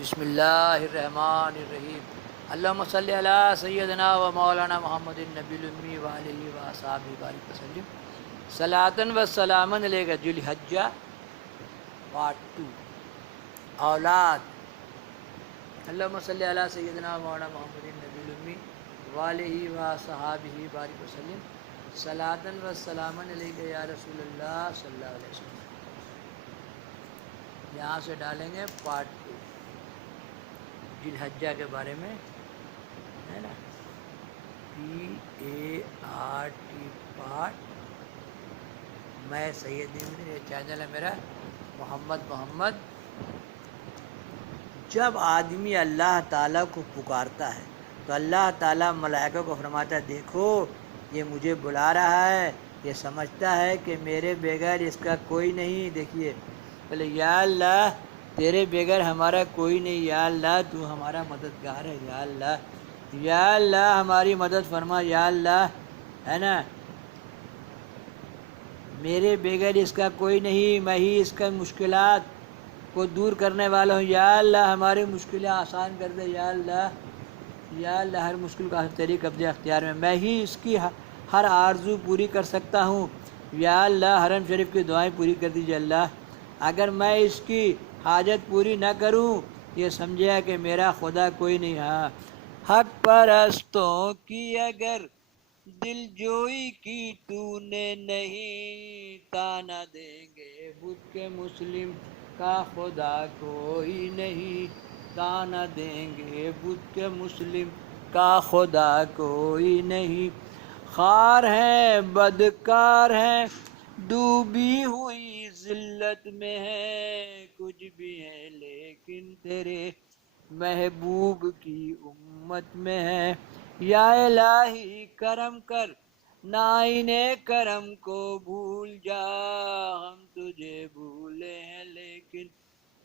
بسم اللہ الرحمن الرحیم اللہم صلی علی سیدنا و مولانا محمد النبی الامی و علیہ و صحابہ بارک وسلم صلاۃً و سلامً علیک ذی الحجہ پارٹ 2 اولاد اللہم صلی علی سیدنا و مولانا محمد النبی الامی و علیہ و صحابہ بارک وسلم صلاۃً و سلامً علیک یا رسول اللہ صلی اللہ علیہ وسلم۔ یہاں سے ڈالیں گے پارٹ 2 ذی الحجہ کے بارے میں، ہے نا، PART پارٹ۔ میں سید یہ چینل ہے میرا محمد۔ جب آدمی اللہ تعالیٰ کو پکارتا ہے تو اللہ تعالیٰ ملائکہ کو فرماتا ہے دیکھو یہ مجھے بلا رہا ہے، یہ سمجھتا ہے کہ میرے بغیر اس کا کوئی نہیں۔ دیکھیے بولے یا اللہ تیرے بغیر ہمارا کوئی نہیں، یا اللہ تو ہمارا مددگار ہے، یا اللہ ہماری مدد فرما، یا اللہ، ہے نا، میرے بغیر اس کا کوئی نہیں، میں ہی اس کا مشکلات کو دور کرنے والا ہوں، یا اللہ ہماری مشکلیں آسان کر دے، یا اللہ ہر مشکل کا تیری قبضے اختیار میں ہی اس کی ہر آرزو پوری کر سکتا ہوں، یا اللہ حرم شریف کی دعائیں پوری کر دیجیے اللہ۔ اگر میں اس کی حاجت پوری نہ کروں یہ سمجھے کہ میرا خدا کوئی نہیں۔ ہاں حق پرستوں کی اگر دل جوئی کی تو نے نہیں، تانا دیں گے بت کے مسلم کا خدا کوئی نہیں، تانا دیں گے بت کے مسلم کا خدا کوئی نہیں۔ خار ہے بدکار ہے ڈوبی ہوئی ذلت میں ہے، کچھ بھی ہے لیکن تیرے محبوب کی امت میں ہے، یا الہی کرم کر نائن کرم کو بھول جا، ہم تجھے بھولے ہیں لیکن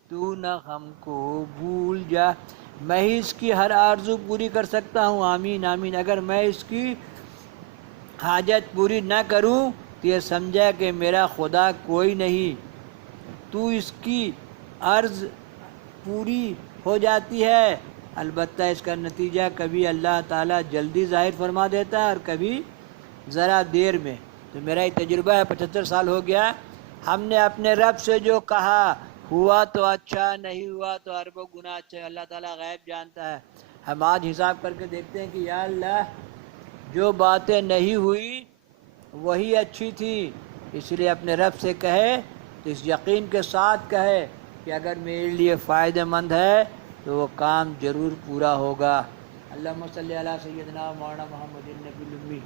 تو نہ ہم کو بھول جا۔ میں ہی اس کی ہر آرزو پوری کر سکتا ہوں، آمین آمین۔ اگر میں اس کی حاجت پوری نہ کروں تو یہ سمجھا کہ میرا خدا کوئی نہیں۔ تو اس کی عرض پوری ہو جاتی ہے، البتہ اس کا نتیجہ کبھی اللہ تعالیٰ جلدی ظاہر فرما دیتا ہے اور کبھی ذرا دیر میں۔ تو میرا یہ تجربہ ہے، 75 سال ہو گیا، ہم نے اپنے رب سے جو کہا ہوا تو اچھا، نہیں ہوا تو اربوں گناہ اچھا ہے، اللہ تعالیٰ غیب جانتا ہے۔ ہم آج حساب کر کے دیکھتے ہیں کہ یا اللہ جو باتیں نہیں ہوئی وہی اچھی تھی، اس لیے اپنے رب سے کہے تو اس یقین کے ساتھ کہے کہ اگر میرے لیے فائدہ مند ہے تو وہ کام ضرور پورا ہوگا۔ اللہم صلی علی سیدنا مولانا محمد النبی الامی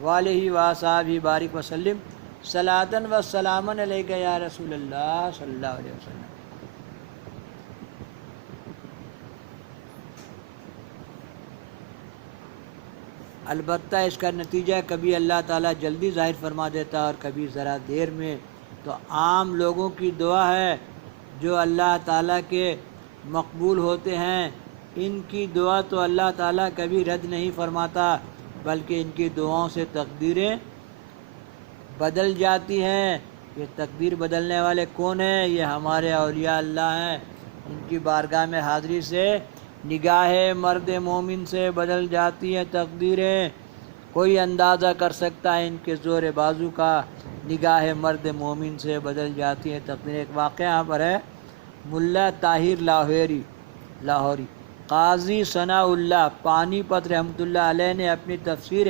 وعلیہ وصحبہ بارک وسلم صلاۃً و سلامً علیک یا رسول اللہ صلی اللہ علیہ وسلم۔ البتہ اس کا نتیجہ کبھی اللہ تعالیٰ جلدی ظاہر فرما دیتا اور کبھی ذرا دیر میں۔ تو عام لوگوں کی دعا ہے جو اللہ تعالیٰ کے مقبول ہوتے ہیں، ان کی دعا تو اللہ تعالیٰ کبھی رد نہیں فرماتا، بلکہ ان کی دعاؤں سے تقدیریں بدل جاتی ہیں۔ یہ تقدیر بدلنے والے کون ہیں؟ یہ ہمارے اولیاء اللہ ہیں، ان کی بارگاہ میں حاضری سے نگاہ مرد مومن سے بدل جاتی ہیں تقدیریں، کوئی اندازہ کر سکتا ہے ان کے زور بازو کا، نگاہ مرد مومن سے بدل جاتی ہیں تقدیریں۔ ایک واقعہ یہاں پر ہے، ملا طاہر لاہوری قاضی ثناء اللہ پانی پت رحمۃ اللہ علیہ نے اپنی تفسیر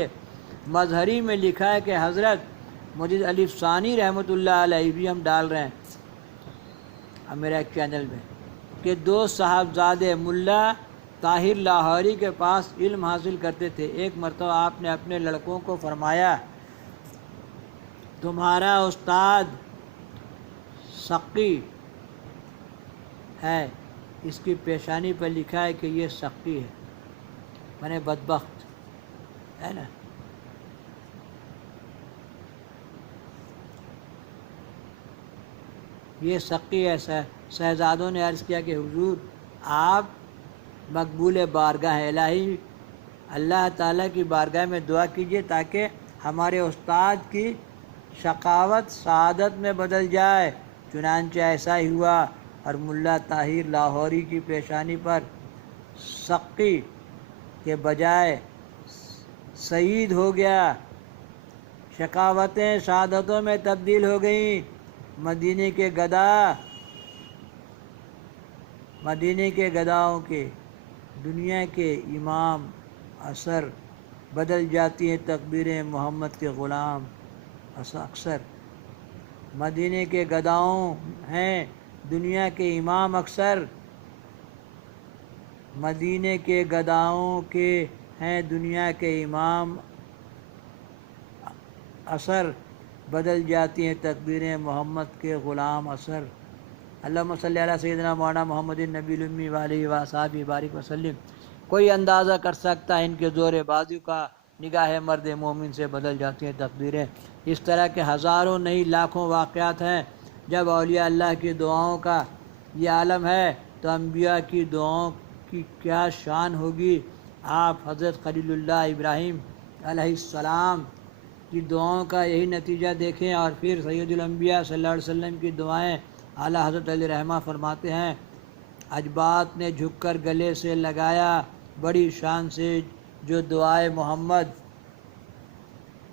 مظہری میں لکھا ہے کہ حضرت مجید علی ثانی رحمۃ اللہ علیہ بھی ہم ڈال رہے ہیں میرا ایک چینل میں، کہ دو صاحبزادے ملا طاہر لاہوری کے پاس علم حاصل کرتے تھے۔ ایک مرتبہ آپ نے اپنے لڑکوں کو فرمایا تمہارا استاد سقی ہے، اس کی پیشانی پر لکھا ہے کہ یہ سقی ہے، میں بدبخت ہے نا۔ یہ سقی ہے۔ شہزادوں نے عرض کیا کہ حضور آپ مقبول بارگاہ ہیں، الہی اللہ تعالیٰ کی بارگاہ میں دعا کیجیے تاکہ ہمارے استاد کی شقاوت سعادت میں بدل جائے۔ چنانچہ ایسا ہی ہوا، اور ملا طاہر لاہوری کی پیشانی پر سقی کے بجائے سعید ہو گیا۔ شقاوتیں سعادتوں میں تبدیل ہو گئیں۔ مدینے کے گداؤں کے دنیا کے امام اثر بدل جاتی ہیں تقدیریں محمد کے غلام اکثر۔ مدینے کے گداؤں ہیں دنیا کے امام اکثر، مدینے کے گداؤں کے ہیں دنیا کے امام اثر بدل جاتی ہیں تقدیریں محمد کے غلام اثر۔ اللہم صلی علی سیدنا مولانا محمد النبی الامی وآلہ وصحبہ بارک وسلم۔ کوئی اندازہ کر سکتا ہے ان کے زور بازو کا، نگاہ مرد مومن سے بدل جاتی ہیں تقدیریں۔ اس طرح کے ہزاروں نہیں لاکھوں واقعات ہیں۔ جب اولیاء اللہ کی دعاؤں کا یہ عالم ہے تو انبیاء کی دعاؤں کی کیا شان ہوگی۔ آپ حضرت خلیل اللہ ابراہیم علیہ السلام کی دعاؤں کا یہی نتیجہ دیکھیں، اور پھر سید الانبیاء صلی اللہ علیہ وسلم کی دعائیں۔ اعلیٰ حضرت علیہ رحمہ فرماتے ہیں، عجبات نے جھک کر گلے سے لگایا بڑی شان سے جو دعائے محمد۔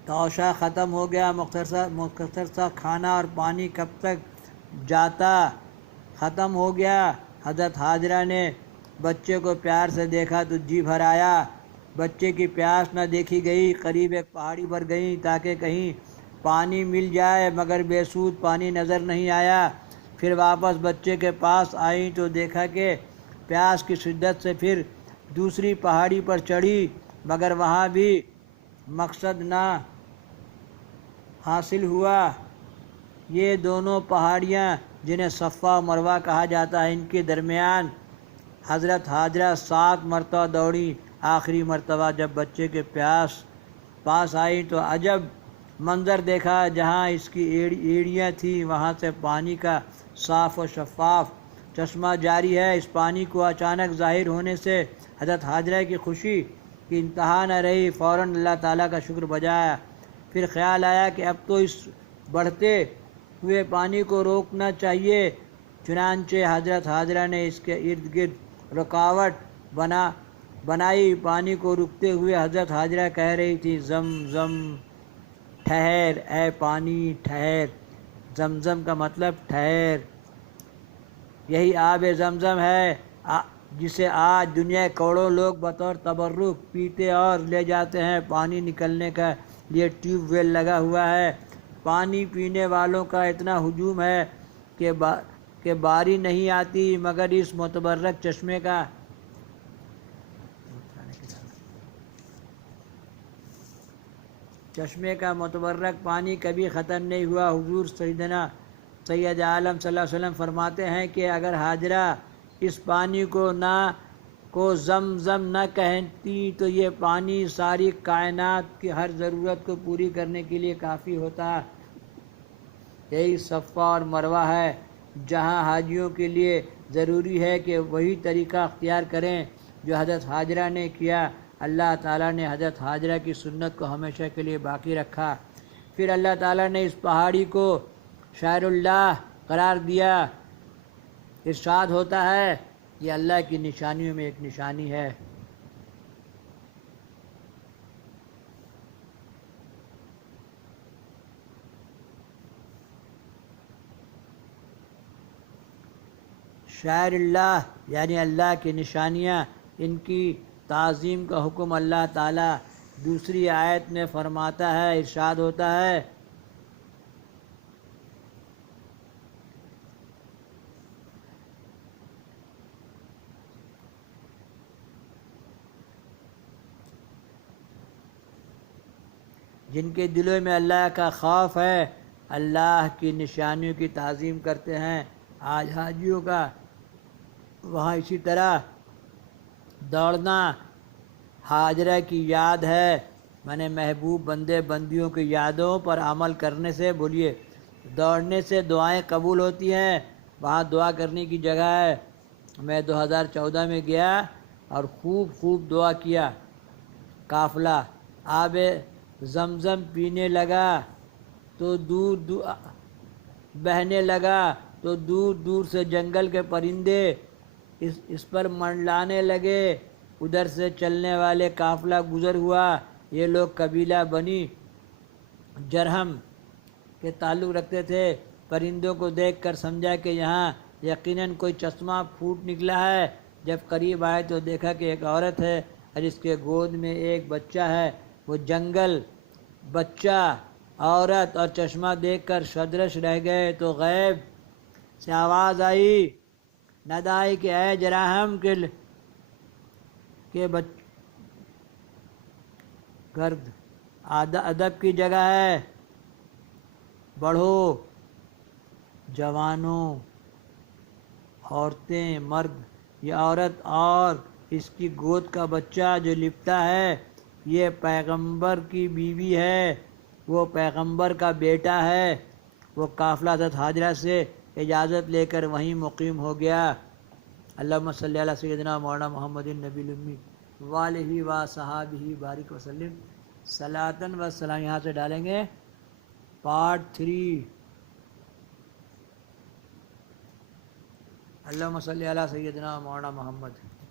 توشہ ختم ہو گیا، مختصر سا کھانا اور پانی کب تک جاتا ختم ہو گیا۔ حضرت حاجرہ نے بچے کو پیار سے دیکھا تو جی بھر آیا۔ بچے کی پیاس نہ دیکھی گئی، قریب ایک پہاڑی پر گئیں تاکہ کہیں پانی مل جائے، مگر بے سود پانی نظر نہیں آیا۔ پھر واپس بچے کے پاس آئیں تو دیکھا کہ پیاس کی شدت سے پھر دوسری پہاڑی پر چڑھی، مگر وہاں بھی مقصد نہ حاصل ہوا۔ یہ دونوں پہاڑیاں جنہیں صفا و مروہ کہا جاتا ہے، ان کے درمیان حضرت حاجرہ 7 مرتبہ دوڑیں۔ آخری مرتبہ جب بچے کے پاس آئی تو عجب منظر دیکھا، جہاں اس کی ایڑیاں تھیں وہاں سے پانی کا صاف و شفاف چشمہ جاری ہے۔ اس پانی کو اچانک ظاہر ہونے سے حضرت حاجرہ کی خوشی کی انتہا نہ رہی، فوراً اللہ تعالیٰ کا شکر بجایا۔ پھر خیال آیا کہ اب تو اس بڑھتے ہوئے پانی کو روکنا چاہیے، چنانچہ حضرت حاجرہ نے اس کے ارد گرد رکاوٹ بنائی۔ پانی کو روکتے ہوئے حضرت حاجرہ کہہ رہی تھی، زم زم ٹھہر اے پانی ٹھہر۔ زمزم کا مطلب ٹھہر۔ یہی آب زمزم ہے جسے آج دنیا کے کروڑوں لوگ بطور تبرک پیتے اور لے جاتے ہیں۔ پانی نکلنے کا لیے ٹیوب ویل لگا ہوا ہے۔ پانی پینے والوں کا اتنا ہجوم ہے کہ باری نہیں آتی، مگر اس متبرک چشمے کا متبرک پانی کبھی ختم نہیں ہوا۔ حضور سیدنا سید عالم صلی اللہ علیہ وسلم فرماتے ہیں کہ اگر حاجرہ اس پانی کو زمزم نہ کہتی تو یہ پانی ساری کائنات کی ہر ضرورت کو پوری کرنے کے لیے کافی ہوتا۔ یہی صفا اور مروہ ہے، جہاں حاجیوں کے لیے ضروری ہے کہ وہی طریقہ اختیار کریں جو حضرت حاجرہ نے کیا۔ اللہ تعالیٰ نے حضرت حاجرہ کی سنت کو ہمیشہ کے لیے باقی رکھا۔ پھر اللہ تعالیٰ نے اس پہاڑی کو شاعر اللہ قرار دیا۔ ارشاد ہوتا ہے، یہ اللہ کی نشانیوں میں ایک نشانی ہے۔ شاعر اللہ یعنی اللہ کی نشانیاں، ان کی تعظیم کا حکم اللہ تعالیٰ دوسری آیت میں فرماتا ہے۔ ارشاد ہوتا ہے، جن کے دلوں میں اللہ کا خوف ہے، اللہ کی نشانیوں کی تعظیم کرتے ہیں۔ آج حاجیوں کا وہاں اسی طرح دوڑنا حاجرہ کی یاد ہے۔ میں نے محبوب بندے بندیوں کی یادوں پر عمل کرنے سے دوڑنے سے دعائیں قبول ہوتی ہیں۔ وہاں دعا کرنے کی جگہ ہے۔ میں 2014 میں گیا اور خوب دعا کیا۔ قافلہ آب زمزم پینے لگا تو دور بہنے لگا تو دور دور سے جنگل کے پرندے اس پر منڈلانے لگے۔ ادھر سے چلنے والے قافلہ گزر ہوا۔ یہ لوگ قبیلہ بنی جرہم کے تعلق رکھتے تھے۔ پرندوں کو دیکھ کر سمجھا کہ یہاں یقیناً کوئی چشمہ پھوٹ نکلا ہے۔ جب قریب آئے تو دیکھا کہ ایک عورت ہے اور اس کے گود میں ایک بچہ ہے۔ وہ جنگل، بچہ، عورت اور چشمہ دیکھ کر شدرش رہ گئے تو غیب سے آواز آئی، ندا آئی کہ اے جراحم کے گرد ادب کی جگہ ہے، بڑھو، جوانوں، عورتیں، مرد۔ یہ عورت اور اس کی گود کا بچہ جو لپٹا ہے یہ پیغمبر کی بیوی ہے، وہ پیغمبر کا بیٹا ہے۔ وہ قافلہ حضرت حاجرہ سے اجازت لے کر وہیں مقیم ہو گیا۔ اللہم صلی علی سیدنا مولانا محمد النبی الامی وآلہ و صحابہ بارک وسلم۔ صلاۃً و سلام یہاں سے ڈالیں گے پارٹ 3۔ اللہم صلی علی سیدنا مولانا محمد۔